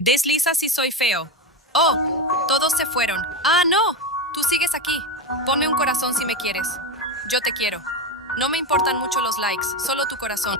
Desliza si soy feo. Oh, todos se fueron. Ah, no. Tú sigues aquí. Ponme un corazón si me quieres. Yo te quiero. No me importan mucho los likes, solo tu corazón.